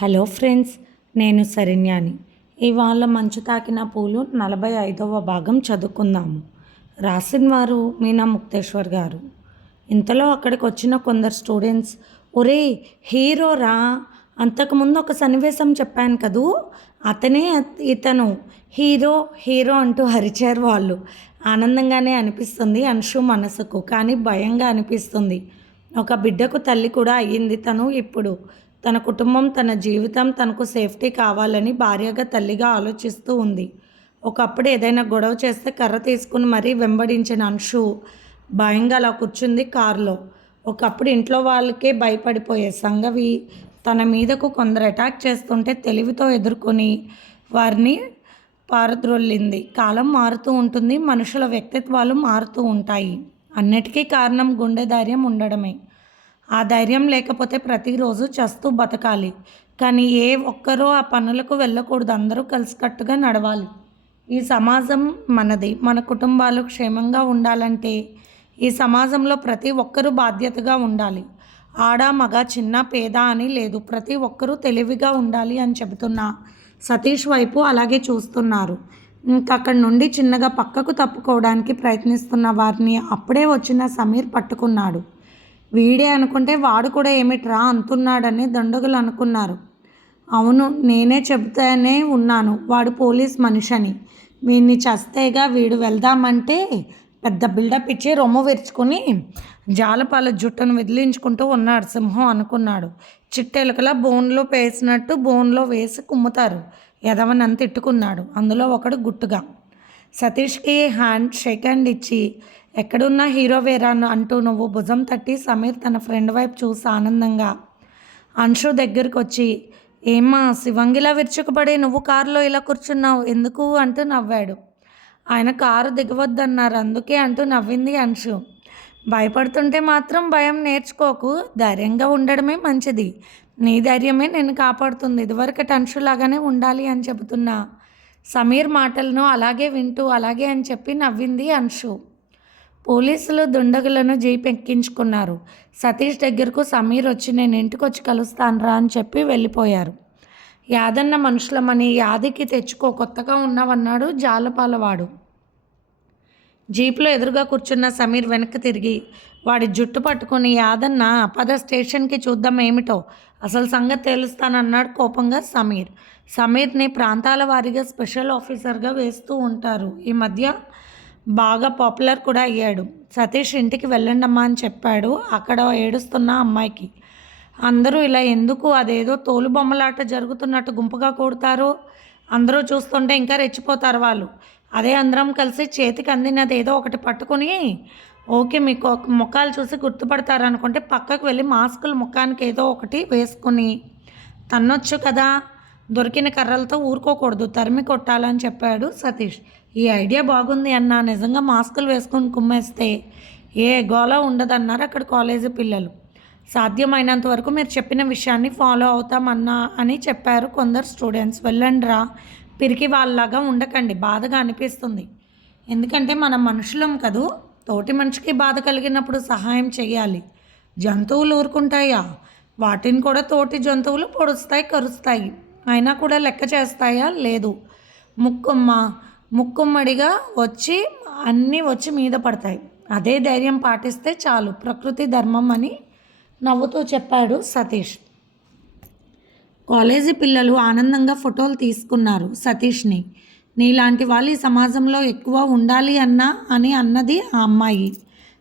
Hello friends, నేను శరణ్యాని. ఇవాళ మంచు తాకిన పూలు 45వ భాగం చదువుకుందాము. రాసిన వారు మీనా ముక్తేశ్వర్ గారు. ఇంతలో అక్కడికి వచ్చిన కొందరు స్టూడెంట్స్, ఒరే హీరో రా, అంతకుముందు ఒక సన్నివేశం చెప్పాను కదూ, అతనే ఇతను హీరో హీరో అంటూ అరిచారు వాళ్ళు. ఆనందంగానే అనిపిస్తుంది అంశు మనసుకు, కానీ భయంగా అనిపిస్తుంది. ఒక బిడ్డకు తల్లి కూడా అయ్యింది తను. ఇప్పుడు తన కుటుంబం, తన జీవితం, తనకు సేఫ్టీ కావాలని భార్యగా, తల్లిగా ఆలోచిస్తూ ఉంది. ఒకప్పుడు ఏదైనా గొడవ చేస్తే కర్ర తీసుకుని మరీ వెంబడించిన అంశు భయంగా అలా కూర్చుంది కారులో. ఒకప్పుడు ఇంట్లో వాళ్ళకే భయపడిపోయే సంగవి తన మీదకు కొందరు అటాక్ చేస్తుంటే తెలివితో ఎదుర్కొని వారిని పారద్రోలింది. కాలం మారుతూ ఉంటుంది, మనుషుల వ్యక్తిత్వాలు మారుతూ ఉంటాయి. అన్నిటికీ కారణం గుండె ధైర్యం ఉండడమే. ఆ ధైర్యం లేకపోతే ప్రతిరోజు చస్తూ బతకాలి. కానీ ఏ ఒక్కరూ ఆ పనులకు వెళ్ళకూడదు. అందరూ కలిసికట్టుగా నడవాలి. ఈ సమాజం మనది. మన కుటుంబాలు క్షేమంగా ఉండాలంటే ఈ సమాజంలో ప్రతి ఒక్కరూ బాధ్యతగా ఉండాలి. ఆడ మగ, చిన్న పేద అని లేదు. ప్రతి ఒక్కరూ తెలివిగా ఉండాలి అని చెబుతున్నా సతీష్ వైపు అలాగే చూస్తున్నారు. ఇంకక్కడి నుండి చిన్నగా పక్కకు తప్పుకోవడానికి ప్రయత్నిస్తున్న వారిని అప్పుడే వచ్చిన సమీర్ పట్టుకున్నాడు. వీడే అనుకుంటే వాడు కూడా ఏమిట్రా అంటున్నాడని దండగులు అనుకున్నారు. అవును, నేనే చెబుతానే ఉన్నాను, వాడు పోలీస్ మనిషి అని. వీడిని చస్తేగా వీడు వెళ్దామంటే పెద్ద బిల్డప్ ఇచ్చి రొమ్ము విరుచుకొని జాలపాల జుట్టును విదిలించుకుంటూ ఉన్నాడు. సింహం అనుకున్నాడు. చిట్టెలుకలా బోన్లో వేసినట్టు బోన్లో వేసి కుమ్ముతారు. ఎదవనంత తిట్టుకున్నాడు. అందులో ఒకడు గుట్టుగా. సతీష్కి షేక్ హ్యాండ్ ఇచ్చి, ఎక్కడున్నా హీరో వేరాను అంటూ నువ్వు భుజం తట్టి సమీర్ తన ఫ్రెండ్ వైపు చూసి ఆనందంగా అంశు దగ్గరికి వచ్చి, ఏమ్మా శివంగిలా విరుచుకుపడి నువ్వు కారులో ఇలా కూర్చున్నావు ఎందుకు అంటూ నవ్వాడు. ఆయన కారు దిగవద్దన్నారు అందుకే అంటూ నవ్వింది అంశు. భయపడుతుంటే మాత్రం భయం నేర్చుకోకు, ధైర్యంగా ఉండడమే మంచిది. నీ ధైర్యమే నేను కాపాడుతుంది. ఇదివరకటి అంశులాగానే ఉండాలి అని చెబుతున్నా సమీర్ మాటలను అలాగే వింటూ అలాగే అని చెప్పి నవ్వింది అంశు. పోలీసులు దుండగులను జీప్ ఎక్కించుకున్నారు. సతీష్ దగ్గరకు సమీర్ వచ్చి, నేను ఇంటికి వచ్చి కలుస్తానురా అని చెప్పి వెళ్ళిపోయారు. యాదన్న మనుషులమని యాదికి తెచ్చుకో, కొత్తగా ఉన్నావన్నాడు జాలపాలవాడు. జీప్లో ఎదురుగా కూర్చున్న సమీర్ వెనక్కి తిరిగి వాడి జుట్టు పట్టుకుని, యాదన్న పద స్టేషన్కి చూద్దాం ఏమిటో, అసలు సంగతి తెలుస్తానన్నాడు కోపంగా సమీర్. సమీర్ని ప్రాంతాల వారీగా స్పెషల్ ఆఫీసర్గా వేస్తూ ఉంటారు. ఈ మధ్య బాగా పాపులర్ కూడా అయ్యాడు. సతీష్ ఇంటికి వెళ్ళండమ్మా అని చెప్పాడు అక్కడ ఏడుస్తున్న అమ్మాయికి. అందరూ ఇలా ఎందుకు, అదేదో తోలు బొమ్మలాట జరుగుతున్నట్టు గుంపుగా కూడతారు. అందరూ చూస్తుంటే ఇంకా రెచ్చిపోతారు వాళ్ళు. అదే అందరం కలిసి చేతికి అందినది ఏదో ఒకటి పట్టుకుని, ఓకే మీకు ముఖాలు చూసి గుర్తుపడతారు అనుకుంటే పక్కకు వెళ్ళి మాస్కులు ముఖానికి ఏదో ఒకటి వేసుకుని తన్నొచ్చు కదా, దొరికిన కర్రలతో ఊరుకోకూడదు, తరిమి కొట్టాలని చెప్పాడు సతీష్. ఈ ఐడియా బాగుంది అన్న, నిజంగా మాస్కులు వేసుకొని కుమ్మేస్తే ఏ గోళ ఉండదన్నారు అక్కడ కాలేజీ పిల్లలు. సాధ్యమైనంత వరకు మీరు చెప్పిన విషయాన్ని ఫాలో అవుతామన్నా అని చెప్పారు కొందరు స్టూడెంట్స్. వెళ్ళండిరా, పిరికి వాళ్ళలాగా ఉండకండి, బాధగా అనిపిస్తుంది. ఎందుకంటే మనం మనుషులం కదూ, తోటి మనిషికి బాధ కలిగినప్పుడు సహాయం చేయాలి. జంతువులు ఊరుకుంటాయా? వాటిని కూడా తోటి జంతువులు పొడుస్తాయి, కరుస్తాయి, అయినా కూడా లెక్క చేస్తాయా? లేదు. ముక్కుమ్మడిగా వచ్చి అన్నీ వచ్చి మీద పడతాయి. అదే ధైర్యం పాటిస్తే చాలు, ప్రకృతి ధర్మం అని నవ్వుతూ చెప్పాడు సతీష్. కాలేజీ పిల్లలు ఆనందంగా ఫోటోలు తీసుకున్నారు సతీష్ని. నీలాంటి వాళ్ళు ఈ సమాజంలో ఎక్కువ ఉండాలి అని అన్నది ఆ అమ్మాయి.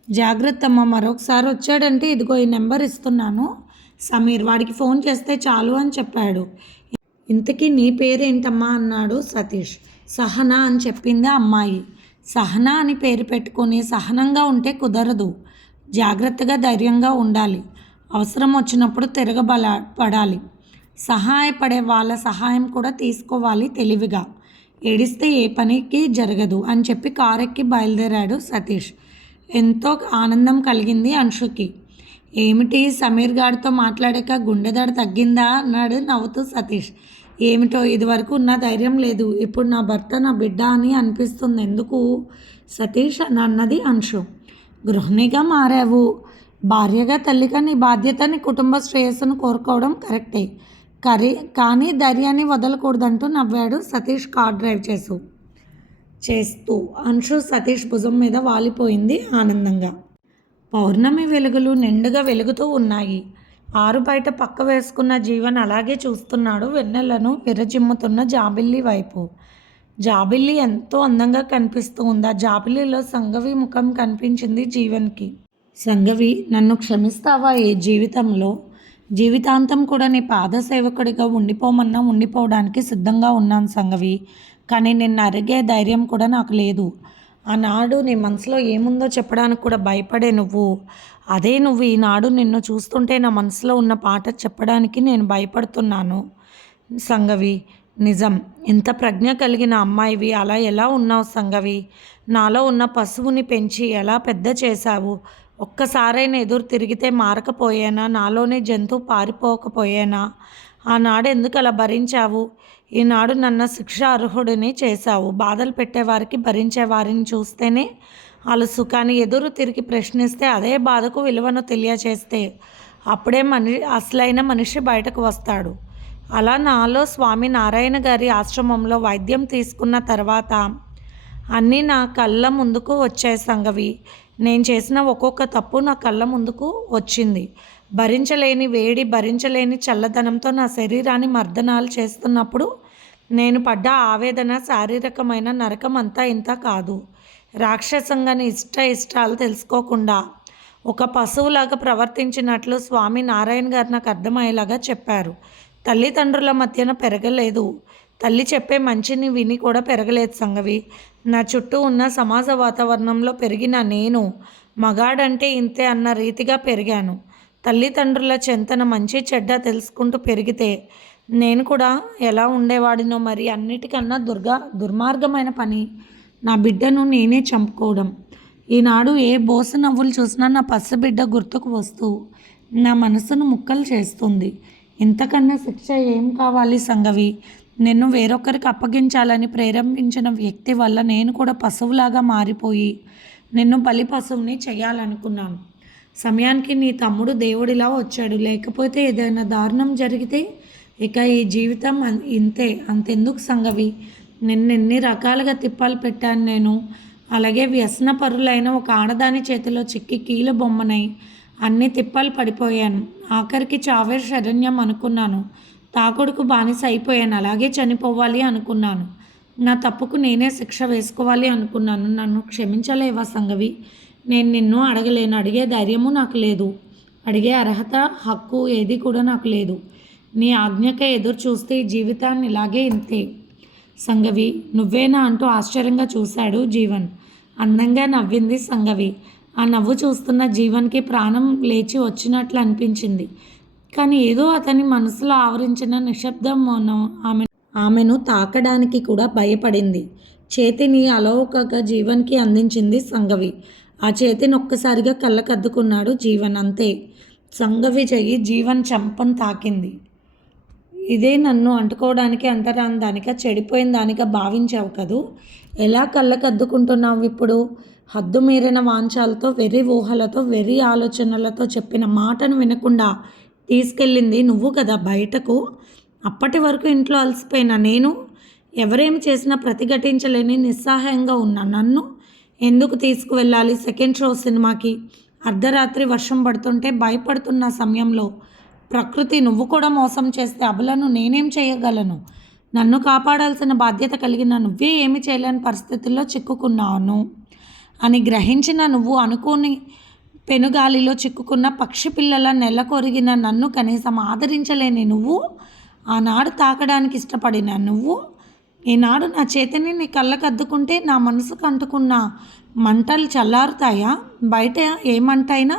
జాగ్రత్తమ్మ, మరొకసారి వచ్చాడంటే ఇదిగో ఈ నెంబర్ ఇస్తున్నాను సమీర్, వాడికి ఫోన్ చేస్తే చాలు అని చెప్పాడు. ఇంతకీ నీ పేరేంటమ్మా అన్నాడు సతీష్. సహనా అని చెప్పింది అమ్మాయి. సహనా అని పేరు పెట్టుకొని సహనంగా ఉంటే కుదరదు. జాగ్రత్తగా ధైర్యంగా ఉండాలి. అవసరం వచ్చినప్పుడు పడాలి. సహాయపడే వాళ్ళ సహాయం కూడా తీసుకోవాలి తెలివిగా. ఏడిస్తే ఏ పనికి జరగదు అని చెప్పి కారెక్కి బయలుదేరాడు సతీష్. ఎంతో ఆనందం కలిగింది అంశుకి. ఏమిటి సమీర్ గారితో మాట్లాడాక గుండెదడ తగ్గిందా అన్నాడు నవ్వుతూ సతీష్. ఏమిటో ఇదివరకు ఉన్న ధైర్యం లేదు, ఇప్పుడు నా భర్త నా బిడ్డ అని అనిపిస్తుంది. ఎందుకు సతీష్ అని అన్నది అంశు. గృహిణిగా మారావు, భార్యగా తల్లిగా నీ బాధ్యత, నీ కుటుంబ శ్రేయస్సును కోరుకోవడం కరెక్టే. కానీ ధైర్యాన్ని వదలకూడదంటూ నవ్వాడు సతీష్ కార్ డ్రైవ్ చేస్తూ. అంశు సతీష్ భుజం మీద వాలిపోయింది ఆనందంగా. పౌర్ణమి వెలుగులు నిండుగా వెలుగుతూ ఉన్నాయి. ఆరు బయట పక్క వేసుకున్న జీవన్ అలాగే చూస్తున్నాడు వెన్నెలను విరజిమ్ముతున్న జాబిల్లి వైపు. జాబిల్లి ఎంతో అందంగా కనిపిస్తూ ఉంది. ఆ జాబిల్లిలో సంగవి ముఖం కనిపించింది జీవన్కి. సంగవి, నన్ను క్షమిస్తావా? ఈ జీవితాంతం కూడా నీ పాదసేవకుడిగా ఉండిపోమన్నా ఉండిపోవడానికి సిద్ధంగా ఉన్నాను సంగవి. కానీ నిన్ను అరిగే ధైర్యం కూడా నాకు లేదు. ఆనాడు నీ మనసులో ఏముందో చెప్పడానికి కూడా భయపడే నువ్వు ఈనాడు నిన్ను చూస్తుంటే నా మనసులో ఉన్న పాట చెప్పడానికి నేను భయపడుతున్నాను సంగవి. నిజం, ఇంత ప్రజ్ఞ కలిగిన అమ్మాయివి అలా ఎలా ఉన్నావు సంగవి? నాలో ఉన్న పశువుని పెంచి ఎలా పెద్ద చేశావు? ఒక్కసారైనా ఎదురు తిరిగితే మారకపోయానా? నాలోనే జంతువు పారిపోకపోయానా? ఆనాడు ఎందుకు అలా భరించావు? ఈనాడు నన్ను శిక్ష అర్హుడిని చేశావు. బాధలు పెట్టేవారికి భరించే వారిని చూస్తేనే అలుసు. కానీ ఎదురు తిరిగి ప్రశ్నిస్తే అదే బాధకు విలువను తెలియచేస్తే అప్పుడే అసలైన మనిషి బయటకు వస్తాడు. అలా నాలో స్వామి నారాయణ గారి ఆశ్రమంలో వైద్యం తీసుకున్న తర్వాత అన్నీ నా కళ్ళ ముందుకు వచ్చాయి సంగవి. నేను చేసిన ఒక్కొక్క తప్పు నా కళ్ళ ముందుకు వచ్చింది. భరించలేని వేడి, భరించలేని చల్లదనంతో నా శరీరాన్ని మర్దనాలు చేస్తున్నప్పుడు నేను పడ్డ ఆవేదన శారీరకమైన నరకం అంతా ఇంత కాదు. రాక్షసంగాని ఇష్టాలు తెలుసుకోకుండా ఒక పశువులాగా ప్రవర్తించినట్లు స్వామి నారాయణ గారు నాకు అర్థమయ్యేలాగా చెప్పారు. తల్లిదండ్రుల మధ్యన పెరగలేదు. తల్లి చెప్పే మంచిని విని కూడా పెరగలేదు సంగవి. నా చుట్టూ ఉన్న సమాజ వాతావరణంలో పెరిగిన నేను మగాడంటే ఇంతే అన్న రీతిగా పెరిగాను. తల్లిదండ్రుల చెంతన మంచి చెడ్డ తెలుసుకుంటూ పెరిగితే నేను కూడా ఎలా ఉండేవాడినో. మరి అన్నిటికన్నా దుర్మార్గమైన పని నా బిడ్డను నేనే చంపుకోవడం. ఈనాడు ఏ బోసు నవ్వులు చూసినా నా పసిబిడ్డ గుర్తుకు వస్తూ నా మనసును ముక్కలు చేస్తుంది. ఇంతకన్నా శిక్ష ఏం కావాలి సంగవి? నిన్ను వేరొకరికి అప్పగించాలని ప్రేరేపించిన వ్యక్తి వల్ల నేను కూడా పశువులాగా మారిపోయి నిన్ను బలి పశువుని చేయాలనుకున్నాను. సమయానికి నీ తమ్ముడు దేవుడిలా వచ్చాడు. లేకపోతే ఏదైనా దారుణం జరిగితే ఇక ఈ జీవితం ఇంతే. అంతెందుకు సంగవి? నిన్నెన్ని రకాలుగా తిప్పాలు పెట్టాను నేను. అలాగే వ్యసనపరులైన ఒక ఆడదాని చేతిలో చిక్కి కీలు బొమ్మనై అన్ని తిప్పాలు పడిపోయాను. ఆఖరికి చావే శరణ్యం అనుకున్నాను. తాకుడుకు బానిస అయిపోయాను. అలాగే చనిపోవాలి అనుకున్నాను. నా తప్పుకు నేనే శిక్ష వేసుకోవాలి అనుకున్నాను. నన్ను క్షమించలేవా సంగవి? నేను నిన్ను అడగలేను. అడిగే ధైర్యము నాకు లేదు. అడిగే అర్హత, హక్కు ఏది కూడా నాకు లేదు. నీ ఆజ్ఞకే ఎదురు చూస్తే ఈ జీవితాన్ని ఇలాగే ఇంతే సంగవి. నువ్వేనా అంటూ ఆశ్చర్యంగా చూశాడు జీవన్. అందంగా నవ్వింది సంగవి. ఆ నవ్వు చూస్తున్న జీవన్కి ప్రాణం లేచి వచ్చినట్లు అనిపించింది. కానీ ఏదో అతని మనసులో ఆవరించిన నిశ్శబ్దం మౌనం ఆమెను తాకడానికి కూడా భయపడింది. చేతిని అలౌకగా జీవన్కి అందించింది సంగవి. ఆ చేతిని ఒక్కసారిగా కళ్ళకద్దుకున్నాడు జీవన్. అంతే, సంగవి చెయ్యి జీవన్ చెంపను తాకింది. ఇదే నన్ను అంటుకోవడానికి అంటరాని దానిక, చెడిపోయిన దానిక భావించావు కదూ? ఎలా కళ్ళకద్దుకుంటున్నావు ఇప్పుడు? హద్దు మీరిన వాంఛాలతో, వెర్రి ఊహలతో, వెర్రి ఆలోచనలతో చెప్పిన మాటను వినకుండా తీసుకెళ్ళింది నువ్వు కదా బయటకు. అప్పటి వరకు ఇంట్లో అలసిపోయిన నేను, ఎవరేమి చేసినా ప్రతిఘటించలేని నిస్సహాయంగా ఉన్న నన్ను ఎందుకు తీసుకువెళ్ళాలి సెకండ్ షో సినిమాకి? అర్ధరాత్రి వర్షం పడుతుంటే భయపడుతున్న సమయంలో ప్రకృతి నువ్వు కూడా మోసం చేస్తే అబలను నేనేం చేయగలను? నన్ను కాపాడాల్సిన బాధ్యత కలిగిన నువ్వే ఏమి చేయలేని పరిస్థితుల్లో చిక్కుకున్నాను అని గ్రహించిన నువ్వు, అనుకోని పెనుగాలిలో చిక్కుకున్న పక్షి పిల్లల నెలకొరిగిన నన్ను కనీసం ఆదరించలేని నువ్వు, ఆనాడు తాకడానికి ఇష్టపడిన నువ్వు, ఈనాడు నా చేతిని నీ కళ్ళకద్దుకుంటే నా మనసుకు అంటుకున్న మంటలు చల్లారుతాయా? బయట ఏ మంట అయినా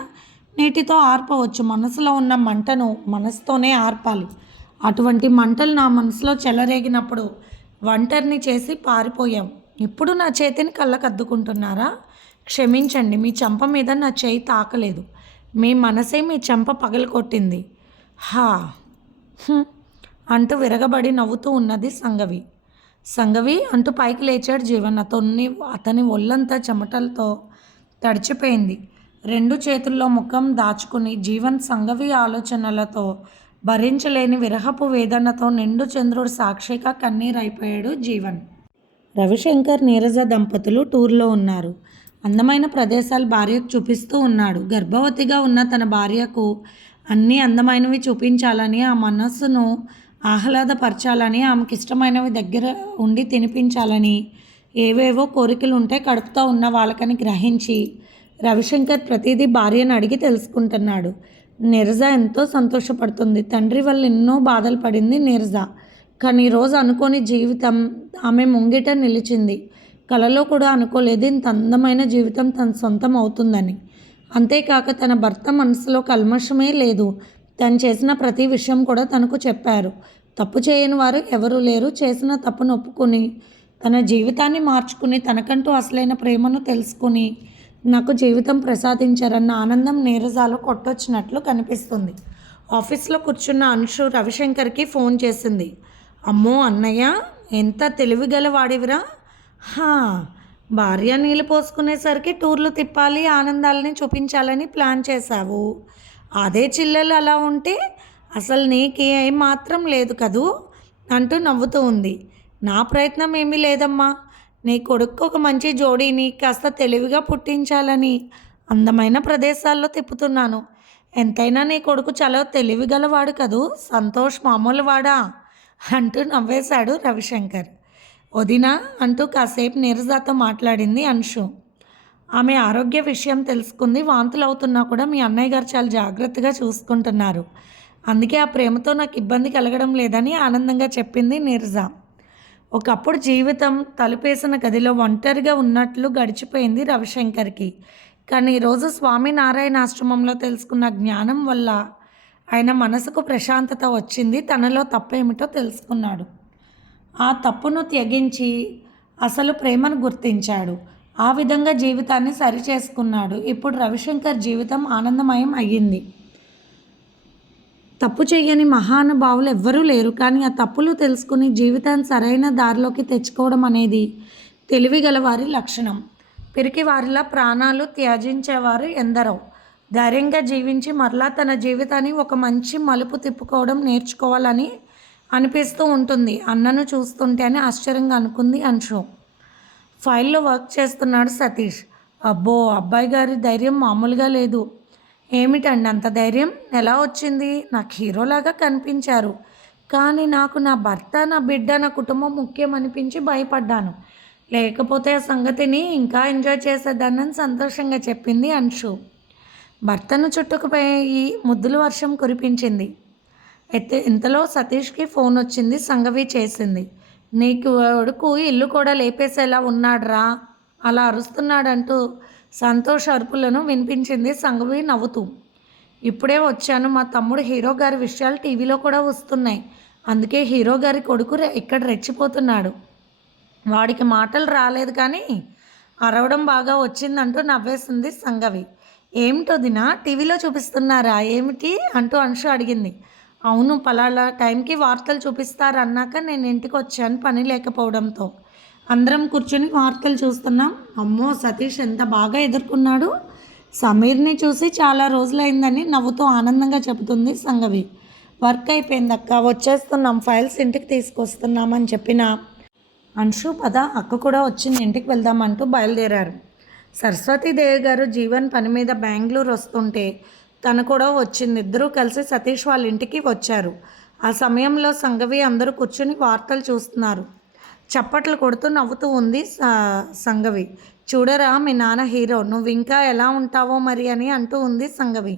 నీటితో ఆర్పవచ్చు. మనసులో ఉన్న మంటను మనసుతోనే ఆర్పాలి. అటువంటి మంటలు నా మనసులో చెలరేగినప్పుడు ఒంటరిని చేసి పారిపోయావు. ఇప్పుడు నా చేతిని కళ్ళకద్దుకుంటున్నారా? క్షమించండి, మీ చెంప మీద నా చేయి తాకలేదు. మీ మనసే మీ చెంప పగలకొట్టింది. హా అంటూ విరగబడి నవ్వుతూ ఉన్నది సంగవి అంటూ పైకి లేచాడు జీవన్. అతని ఒళ్ళంతా చెమటలతో తడిచిపోయింది. రెండు చేతుల్లో ముఖం దాచుకుని జీవన్ సంగవి ఆలోచనలతో భరించలేని విరహపు వేదనతో నిండు చంద్రుడు సాక్షిగా కన్నీరైపోయాడు జీవన్. రవిశంకర్, నీరజ దంపతులు టూర్లో ఉన్నారు. అందమైన ప్రదేశాలు భార్యకు చూపిస్తూ ఉన్నాడు. గర్భవతిగా ఉన్న తన భార్యకు అన్నీ అందమైనవి చూపించాలని, ఆ మనస్సును ఆహ్లాదపరచాలని, ఆమెకి ఇష్టమైనవి దగ్గర ఉండి తినిపించాలని ఏవేవో కోరికలు ఉంటే కడుపుతో ఉన్న వాళ్ళకని గ్రహించి రవిశంకర్ ప్రతిదీ భార్యను అడిగి తెలుసుకుంటున్నాడు. నీరజ ఎంతో సంతోషపడుతుంది. తండ్రి వల్ల ఎన్నో బాధలు పడింది నీరజ. కానీ ఈరోజు అనుకోని జీవితం ఆమె ముంగిట నిలిచింది. కలలో కూడా అనుకోలేదు ఇంత అందమైన జీవితం తన సొంతం అవుతుందని. అంతేకాక తన భర్త మనసులో కల్మషమే లేదు. తను చేసిన ప్రతి విషయం కూడా తనకు చెప్పారు. తప్పు చేయని వారు ఎవరూ లేరు. చేసిన తప్పును ఒప్పుకొని తన జీవితాన్ని మార్చుకుని తనకంటూ అసలైన ప్రేమను తెలుసుకుని నాకు జీవితం ప్రసాదించారన్న ఆనందం నీరజాలో కొట్టొచ్చినట్లు కనిపిస్తుంది. ఆఫీస్లో కూర్చున్న అంశు రవిశంకర్కి ఫోన్ చేసింది. అమ్మో అన్నయ్య, ఎంత తెలివిగల వాడివిరా. భార్య నీళ్ళు పోసుకునేసరికి టూర్లు తిప్పాలి, ఆనందాలని చూపించాలని ప్లాన్ చేశావు. అదే చిల్లెలు అలా ఉంటే అసలు నీకు ఏం మాత్రం లేదు కదూ అంటూ నవ్వుతూ ఉంది. నా ప్రయత్నం ఏమీ లేదమ్మా. నీ కొడుకు ఒక మంచి జోడీని కాస్త తెలివిగా పుట్టించాలని అందమైన ప్రదేశాల్లో తిప్పుతున్నాను. ఎంతైనా నీ కొడుకు చాలా తెలివిగలవాడు కదూ. సంతోష్ మామూలు వాడా అంటూ నవ్వేశాడు రవిశంకర్. వదినా అంటూ కాసేపు నీరజతో మాట్లాడింది అంశు. ఆమె ఆరోగ్య విషయం తెలుసుకుంది. వాంతులు అవుతున్నా కూడా మీ అన్నయ్య గారు చాలా జాగ్రత్తగా చూసుకుంటున్నారు. అందుకే ఆ ప్రేమతో నాకు ఇబ్బంది కలగడం లేదని ఆనందంగా చెప్పింది నీరజ. ఒకప్పుడు జీవితం తలుపేసిన గదిలో ఒంటరిగా ఉన్నట్లు గడిచిపోయింది రవిశంకర్కి. కానీ ఈరోజు స్వామినారాయణ ఆశ్రమంలో తెలుసుకున్న జ్ఞానం వల్ల ఆయన మనసుకు ప్రశాంతత వచ్చింది. తనలో తప్పేమిటో తెలుసుకున్నాడు. ఆ తప్పును త్యజించి అసలు ప్రేమను గుర్తించాడు. ఆ విధంగా జీవితాన్ని సరిచేసుకున్నాడు. ఇప్పుడు రవిశంకర్ జీవితం ఆనందమయం అయ్యింది. తప్పు చేయని మహానుభావులు ఎవ్వరూ లేరు. కానీ ఆ తప్పులు తెలుసుకుని జీవితాన్ని సరైన దారిలోకి తెచ్చుకోవడం అనేది తెలివిగల వారి లక్షణం. పిరికి వారిలా ప్రాణాలు త్యజించేవారు ఎందరో. ధైర్యంగా జీవించి మరలా తన జీవితాన్ని ఒక మంచి మలుపు తిప్పుకోవడం నేర్చుకోవాలని అనిపిస్తూ ఉంటుంది అన్నను చూస్తుంటే అని ఆశ్చర్యంగా అనుకుంది అంశు. ఫైల్లో వర్క్ చేస్తున్నాడు సతీష్. అబ్బో, అబ్బాయి గారి ధైర్యం మామూలుగా లేదు. ఏమిటండి అంత ధైర్యం ఎలా వచ్చింది? నాకు హీరోలాగా కనిపించారు, కానీ నాకు నా భర్త, నా బిడ్డ, నా కుటుంబం ముఖ్యం అనిపించి భయపడ్డాను. లేకపోతే ఆ సంగతిని ఇంకా ఎంజాయ్ చేసేదాన్ని సంతోషంగా చెప్పింది అంశు. భర్తను చుట్టుకుపోయి ముద్దుల వర్షం కురిపించింది. ఇంతలో సతీష్కి ఫోన్ వచ్చింది. సంగవి చేసింది. నీకు కొడుకు ఇల్లు కూడా లేపేసేలా ఉన్నాడ్రా, అలా అరుస్తున్నాడంటూ సంతోష్ అరుపులను వినిపించింది సంగవి నవ్వుతూ. ఇప్పుడే వచ్చాను. మా తమ్ముడు హీరో గారి విషయాలు టీవీలో కూడా వస్తున్నాయి. అందుకే హీరో గారి కొడుకు ఇక్కడ రెచ్చిపోతున్నాడు. వాడికి మాటలు రాలేదు కానీ అరవడం బాగా వచ్చిందంటూ నవ్వేసింది సంగవి. ఏమిటో దినా, టీవీలో చూపిస్తున్నారా ఏమిటి అంటూ అంశు అడిగింది. అవును, పలానా టైంకి వార్తలు చూపిస్తారన్నాక నేను ఇంటికి వచ్చాను పని లేకపోవడంతో. అందరం కూర్చొని వార్తలు చూస్తున్నాం. అమ్మో, సతీష్ ఎంత బాగా ఎదుర్కొన్నాడు. సమీర్ని చూసి చాలా రోజులైందని నవ్వుతూ ఆనందంగా చెబుతుంది సంగవి. వర్క్ అయిపోయిందక్క, వచ్చేస్తున్నాం, ఫైల్స్ ఇంటికి తీసుకొస్తున్నామని చెప్పిన అంశు పద అక్క కూడా వచ్చింది, ఇంటికి వెళ్దామంటూ బయలుదేరారు. సరస్వతీదేవి గారు జీవన్ పని మీద బెంగళూరు వస్తుంటే తను కూడా వచ్చింది. ఇద్దరూ కలిసి సతీష్ వాళ్ళ ఇంటికి వచ్చారు. ఆ సమయంలో సంగవి అందరూ కూర్చుని వార్తలు చూస్తున్నారు. చప్పట్లు కొడుతూ నవ్వుతూ ఉంది సంగవి. చూడరా, మీ నాన్న హీరో, నువ్వు ఇంకా ఎలా ఉంటావో మరి అని అంటూ ఉంది సంగవి.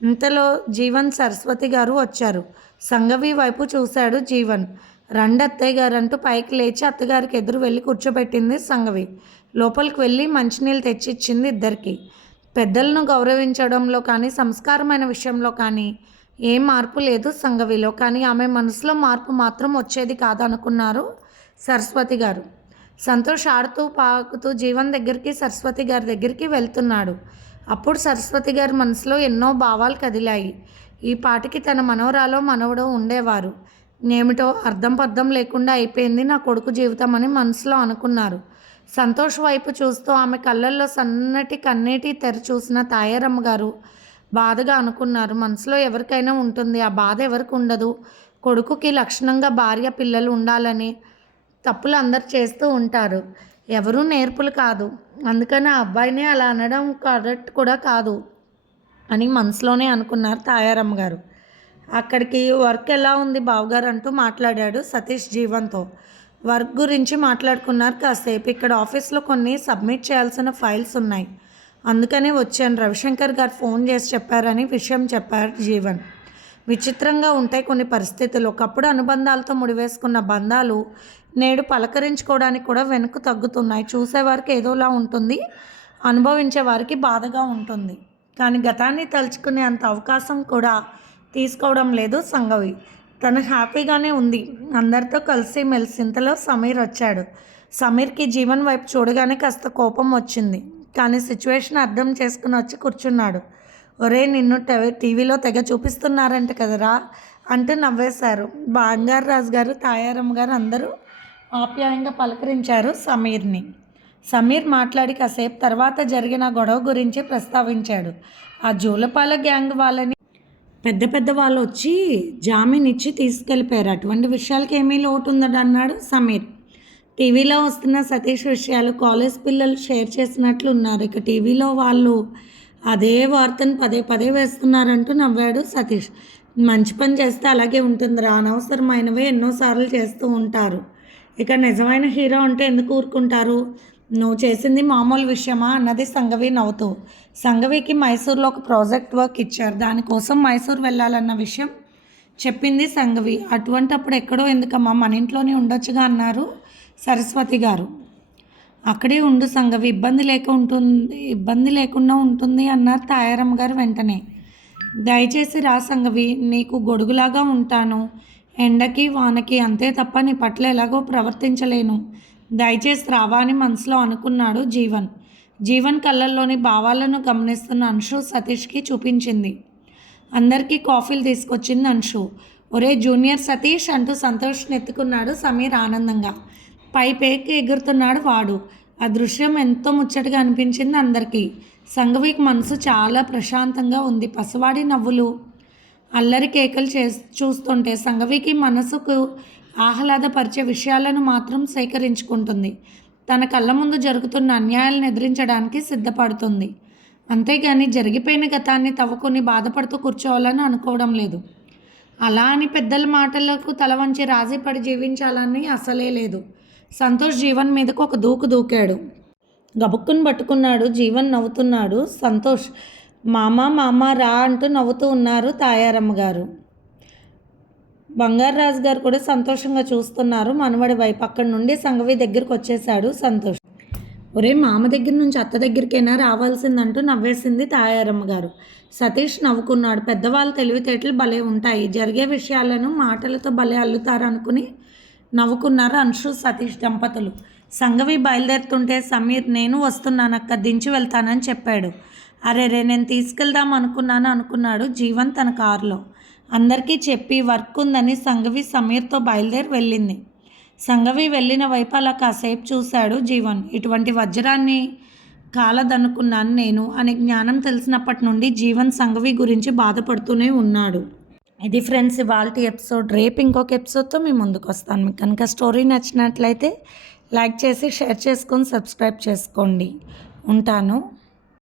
ఇంతలో జీవన్, సరస్వతి గారు వచ్చారు. సంగవి వైపు చూశాడు జీవన్. రండి అత్తయ్య గారు అంటూ పైకి లేచి అత్తగారికి ఎదురు వెళ్ళి కూర్చోబెట్టింది సంగవి. లోపలికి వెళ్ళి మంచినీళ్ళు తెచ్చిచ్చింది ఇద్దరికి. పెద్దలను గౌరవించడంలో కానీ సంస్కారమైన విషయంలో కానీ ఏం మార్పు లేదు సంగవిలో. కానీ ఆమె మనసులో మార్పు మాత్రం వచ్చేది కాదనుకున్నారు సరస్వతి గారు. సంతోష్ ఆడుతూ పాకుతూ జీవన్ దగ్గరికి, సరస్వతి గారి దగ్గరికి వెళ్తున్నాడు. అప్పుడు సరస్వతి గారి మనసులో ఎన్నో భావాలు కదిలాయి. ఈ పాటికి తన మనవరాలో మనవడో ఉండేవారు. ఏమిటో అర్థం లేకుండా అయిపోయింది నా కొడుకు జీవితం అని మనసులో అనుకున్నారు. సంతోష్ వైపు చూస్తూ ఆమె కళ్ళల్లో సన్నటి కన్నీటి తెర చూసిన తాయారమ్మ గారు బాధగా అనుకున్నారు. మనసులో ఎవరికైనా ఉంటుంది, ఆ బాధ ఎవరికి ఉండదు. కొడుకుకి లక్షణంగా భార్య పిల్లలు ఉండాలని తప్పులు అందరు చేస్తూ ఉంటారు. ఎవరూ నేర్పులు కాదు. అందుకని ఆ అబ్బాయినే అలా అనడం కరెక్ట్ కూడా కాదు అని మనసులోనే అనుకున్నారు తాయారమ్మ గారు. అక్కడికి వర్క్ ఎలా ఉంది బావగారు అంటూ మాట్లాడాడు సతీష్ జీవన్తో. వర్క్ గురించి మాట్లాడుకున్నారు కాసేపు. ఇక్కడ ఆఫీస్లో కొన్ని సబ్మిట్ చేయాల్సిన ఫైల్స్ ఉన్నాయి, అందుకనే వచ్చాను. రవిశంకర్ గారు ఫోన్ చేసి చెప్పారని విషయం చెప్పారు జీవన్. విచిత్రంగా ఉంటాయి కొన్ని పరిస్థితులు. ఒకప్పుడు అనుబంధాలతో ముడివేసుకున్న బంధాలు నేడు పలకరించుకోవడానికి కూడా వెనుక తగ్గుతున్నాయి. చూసేవారికి ఏదోలా ఉంటుంది, అనుభవించే వారికి బాధగా ఉంటుంది. కానీ గతాన్ని తలుచుకునే అంత అవకాశం కూడా తీసుకోవడం లేదు సంఘవి. తను హ్యాపీగానే ఉంది అందరితో కలిసి మెలిసి. ఇంతలో సమీర్ వచ్చాడు. సమీర్కి జీవన్ వైపు చూడగానే కాస్త కోపం వచ్చింది, కానీ సిచ్యువేషన్ అర్థం చేసుకుని వచ్చి కూర్చున్నాడు. ఒరే, నిన్ను టీవీలో తెగ చూపిస్తున్నారంట కదరా అంటూ నవ్వేశారు. బంగారాజు గారు, తాయారమ్మ గారు అందరూ ఆప్యాయంగా పలకరించారు సమీర్ని. సమీర్ మాట్లాడి కాసేపు తర్వాత జరిగిన గొడవ గురించి ప్రస్తావించాడు. ఆ జూలపాల గ్యాంగ్ వాళ్ళని పెద్ద పెద్ద వాళ్ళు వచ్చి జామీన్ ఇచ్చి తీసుకెళ్ళిపోయారు. అటువంటి విషయాలకి ఏమీ లోటు ఉందని అన్నాడు సమీర్. టీవీలో వస్తున్న సతీష్ విషయాలు కాలేజ్ పిల్లలు షేర్ చేసినట్లు ఉన్నారు. ఇక టీవీలో వాళ్ళు అదే వార్తను పదే పదే వేస్తున్నారంటూ నవ్వాడు సతీష్. మంచి పని చేస్తే అలాగే ఉంటుందిరా, అనవసరమైనవే ఎన్నోసార్లు చేస్తూ ఉంటారు. ఇక నిజమైన హీరో అంటే ఎందుకు ఊరుకుంటారు? నువ్వు చేసింది మామూలు విషయమా అన్నది సంఘవి నవ్వుతూ. సంఘవికి మైసూర్లో ఒక ప్రాజెక్ట్ వర్క్ ఇచ్చారు, దానికోసం మైసూర్ వెళ్ళాలన్న విషయం చెప్పింది సంఘవి. అటువంటప్పుడు ఎక్కడో ఎందుకమ్మా, మన ఇంట్లోనే ఉండొచ్చుగా అన్నారు సరస్వతి గారు. అక్కడే ఉండు సంఘవి, ఇబ్బంది లేకుండా ఉంటుంది అన్నారు తాయారమ్మ గారు వెంటనే. దయచేసి రా సంఘవి, నీకు గొడుగులాగా ఉంటాను ఎండకి వానకి, అంతే తప్ప నీ పట్ల ఎలాగో ప్రవర్తించలేను. దయచేసి రావా అని మనసులో అనుకున్నాడు జీవన్. జీవన్ కళ్ళల్లోని భావాలను గమనిస్తున్న అంశు సతీష్కి చూపించింది. అందరికీ కాఫీలు తీసుకొచ్చింది అంశు. ఒరే జూనియర్ సతీష్ అంటూ సంతోష్ని ఎత్తుకున్నాడు సమీర్ ఆనందంగా. పై పేకి ఎగురుతున్నాడు వాడు. ఆ దృశ్యం ఎంతో ముచ్చటగా అనిపించింది అందరికీ. సంఘవికి మనసు చాలా ప్రశాంతంగా ఉంది. పసివాడి నవ్వులు, అల్లరి కేకలు చూస్తుంటే సంఘవికి మనసుకు ఆహ్లాదపరిచే విషయాలను మాత్రం సేకరించుకుంటుంది. తన కళ్ళ ముందు జరుగుతున్న అన్యాయాలను ఎదిరించడానికి సిద్ధపడుతుంది. అంతేగాని జరిగిపోయిన గతాన్ని తవ్వుకొని బాధపడుతూ కూర్చోవాలని అనుకోవడం లేదు. అలా అని పెద్దల మాటలకు తల వంచి రాజీపడి జీవించాలని అసలే లేదు. సంతోష్ జీవన్ మీదకు ఒక దూకాడు. గబుక్కుని పట్టుకున్నాడు. జీవన్ నవ్వుతున్నాడు. సంతోష్ మామ రా అంటూ నవ్వుతూ ఉన్నారు తాయారమ్మ గారు. బంగారాజు గారు కూడా సంతోషంగా చూస్తున్నారు మనవడి వైపు. అక్కడి నుండి సంఘవి దగ్గరికి వచ్చేశాడు సంతోష్. ఒరే, మామ దగ్గర నుంచి అత్త దగ్గరికైనా రావాల్సిందంటూ నవ్వేసింది తాయారమ్మ గారు. సతీష్ నవ్వుకున్నాడు. పెద్దవాళ్ళ తెలివితేటలు భలే ఉంటాయి, జరిగే విషయాలను మాటలతో భలే అల్లుతారు అనుకుని నవ్వుకున్నారు అంశు సతీష్ దంపతులు. సంఘవి బయలుదేరుతుంటే సమీర్ నేను వస్తున్నానక్క, దించి వెళ్తానని చెప్పాడు. అరే నేను తీసుకెళ్దాం అనుకున్నాడు జీవన్ తన కారులో. అందరికీ చెప్పి వర్క్ ఉందని సంఘవి సమీర్తో బయలుదేరి వెళ్ళింది. సంఘవి వెళ్ళిన వైపు అలా కాసేపు చూశాడు జీవన్. ఇటువంటి వజ్రాన్ని కాలదనుకున్నాను నేను అనే జ్ఞానం తెలిసినప్పటి నుండి జీవన్ సంఘవి గురించి బాధపడుతూనే ఉన్నాడు. ఇది ఫ్రెండ్స్ ఇవాల్టి ఎపిసోడ్. రేపు ఇంకొక ఎపిసోడ్తో మీ ముందుకు వస్తాను. మీకు కనుక స్టోరీ నచ్చినట్లయితే లైక్ చేసి షేర్ చేసుకొని సబ్స్క్రైబ్ చేసుకోండి. ఉంటాను.